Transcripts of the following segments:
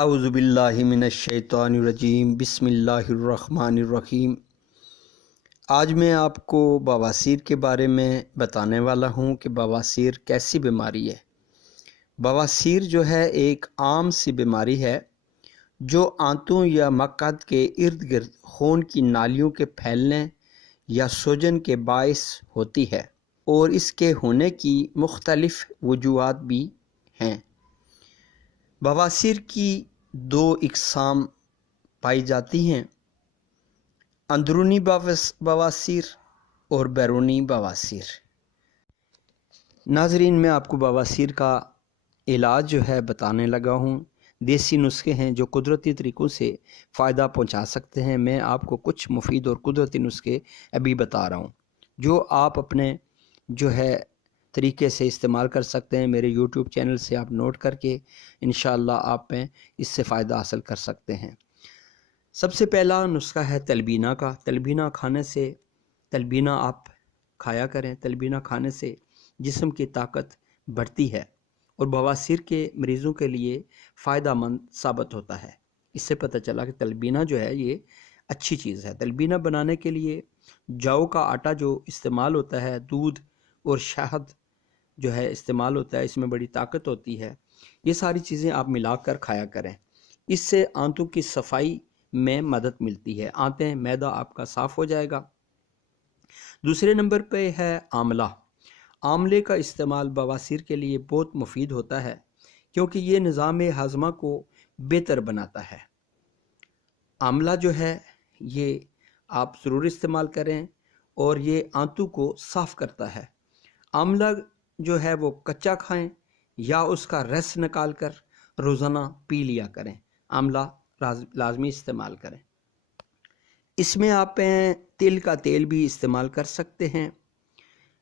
اعوذ باللہ من الشیطان الرجیم بسم اللہ الرحمن الرحیم۔ آج میں آپ کو بواسیر کے بارے میں بتانے والا ہوں کہ بواسیر کیسی بیماری ہے۔ بواسیر جو ہے ایک عام سی بیماری ہے جو آنتوں یا مقعد کے ارد گرد خون کی نالیوں کے پھیلنے یا سوجن کے باعث ہوتی ہے، اور اس کے ہونے کی مختلف وجوہات بھی ہیں۔ بواسیر کی دو اقسام پائی جاتی ہیں: اندرونی بواسیر اور بیرونی بواسیر۔ ناظرین، میں آپ کو بواسیر کا علاج جو ہے بتانے لگا ہوں۔ دیسی نسخے ہیں جو قدرتی طریقوں سے فائدہ پہنچا سکتے ہیں۔ میں آپ کو کچھ مفید اور قدرتی نسخے ابھی بتا رہا ہوں جو آپ اپنے طریقے سے استعمال کر سکتے ہیں۔ میرے یوٹیوب چینل سے آپ نوٹ کر کے انشاءاللہ آپ میں اس سے فائدہ حاصل کر سکتے ہیں۔ سب سے پہلا نسخہ ہے تلبینہ کا۔ تلبینہ آپ کھایا کریں۔ تلبینہ کھانے سے جسم کی طاقت بڑھتی ہے اور بواسیر کے مریضوں کے لیے فائدہ مند ثابت ہوتا ہے۔ اس سے پتہ چلا کہ تلبینہ جو ہے یہ اچھی چیز ہے۔ تلبینہ بنانے کے لیے جو کا آٹا جو استعمال ہوتا ہے، دودھ اور شہد جو ہے استعمال ہوتا ہے، اس میں بڑی طاقت ہوتی ہے۔ یہ ساری چیزیں آپ ملا کر کھایا کریں۔ اس سے آنتوں کی صفائی میں مدد ملتی ہے۔ آنتیں، معدہ آپ کا صاف ہو جائے گا۔ دوسرے نمبر پہ ہے آملہ۔ آملے کا استعمال بواسیر کے لیے بہت مفید ہوتا ہے کیونکہ یہ نظام ہاضمہ کو بہتر بناتا ہے۔ آملہ جو ہے یہ آپ ضرور استعمال کریں اور یہ آنتوں کو صاف کرتا ہے۔ آملہ جو ہے وہ کچا کھائیں یا اس کا رس نکال کر روزانہ پی لیا کریں۔ آملہ لازمی استعمال کریں۔ اس میں آپ تل کا تیل بھی استعمال کر سکتے ہیں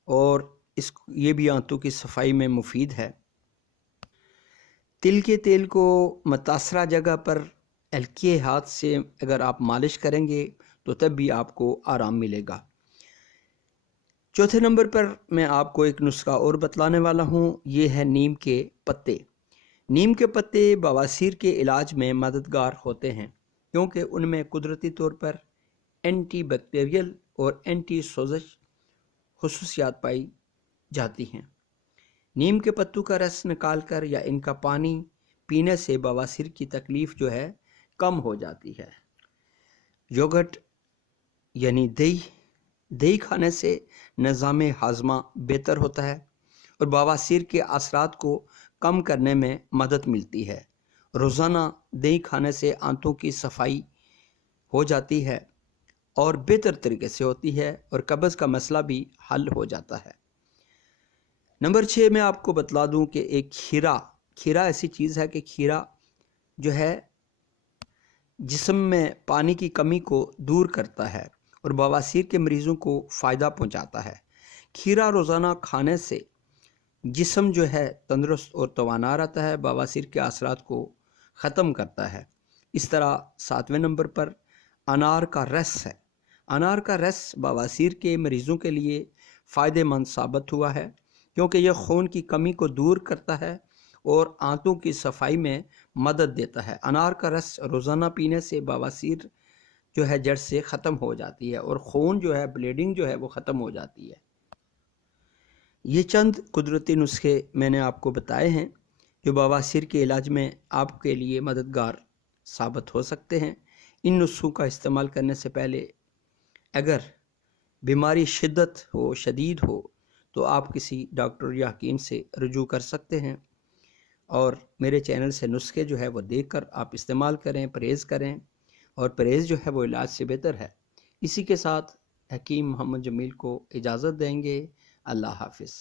اور یہ بھی آنتوں کی صفائی میں مفید ہے۔ تل کے تیل کو متاثرہ جگہ پر ہلکے ہاتھ سے اگر آپ مالش کریں گے تو تب بھی آپ کو آرام ملے گا۔ چوتھے نمبر پر میں آپ کو ایک نسخہ اور بتلانے والا ہوں، یہ ہے نیم کے پتے۔ نیم کے پتے بواسیر کے علاج میں مددگار ہوتے ہیں کیونکہ ان میں قدرتی طور پر اینٹی بیکٹیریل اور اینٹی سوزش خصوصیات پائی جاتی ہیں۔ نیم کے پتوں کا رس نکال کر یا ان کا پانی پینے سے بواسیر کی تکلیف جو ہے کم ہو جاتی ہے۔ یوگرٹ یعنی دہی کھانے سے نظام ہاضمہ بہتر ہوتا ہے اور بواسیر کے اثرات کو کم کرنے میں مدد ملتی ہے۔ روزانہ دہی کھانے سے آنتوں کی صفائی ہو جاتی ہے اور بہتر طریقے سے ہوتی ہے اور قبض کا مسئلہ بھی حل ہو جاتا ہے۔ نمبر 6 میں آپ کو بتلا دوں کہ ایک کھیرا ایسی چیز ہے کہ کھیرا جو ہے جسم میں پانی کی کمی کو دور کرتا ہے اور بواسیر کے مریضوں کو فائدہ پہنچاتا ہے۔ کھیرا روزانہ کھانے سے جسم جو ہے تندرست اور توانا رہتا ہے، بواسیر کے اثرات کو ختم کرتا ہے۔ اس طرح 7ویں نمبر پر انار کا رس ہے۔ انار کا رس بواسیر کے مریضوں کے لیے فائدہ مند ثابت ہوا ہے کیونکہ یہ خون کی کمی کو دور کرتا ہے اور آنتوں کی صفائی میں مدد دیتا ہے۔ انار کا رس روزانہ پینے سے بواسیر جو ہے جڑ سے ختم ہو جاتی ہے اور خون جو ہے بلیڈنگ جو ہے وہ ختم ہو جاتی ہے۔ یہ چند قدرتی نسخے میں نے آپ کو بتائے ہیں جو بواسیر کے علاج میں آپ کے لیے مددگار ثابت ہو سکتے ہیں۔ ان نسخوں کا استعمال کرنے سے پہلے اگر بیماری شدید ہو تو آپ کسی ڈاکٹر یا حکیم سے رجوع کر سکتے ہیں اور میرے چینل سے نسخے جو ہے وہ دیکھ کر آپ استعمال کریں، پرہیز کریں، اور پرہیز جو ہے وہ علاج سے بہتر ہے۔ اسی کے ساتھ حکیم محمد جمیل کو اجازت دیں گے۔ اللہ حافظ۔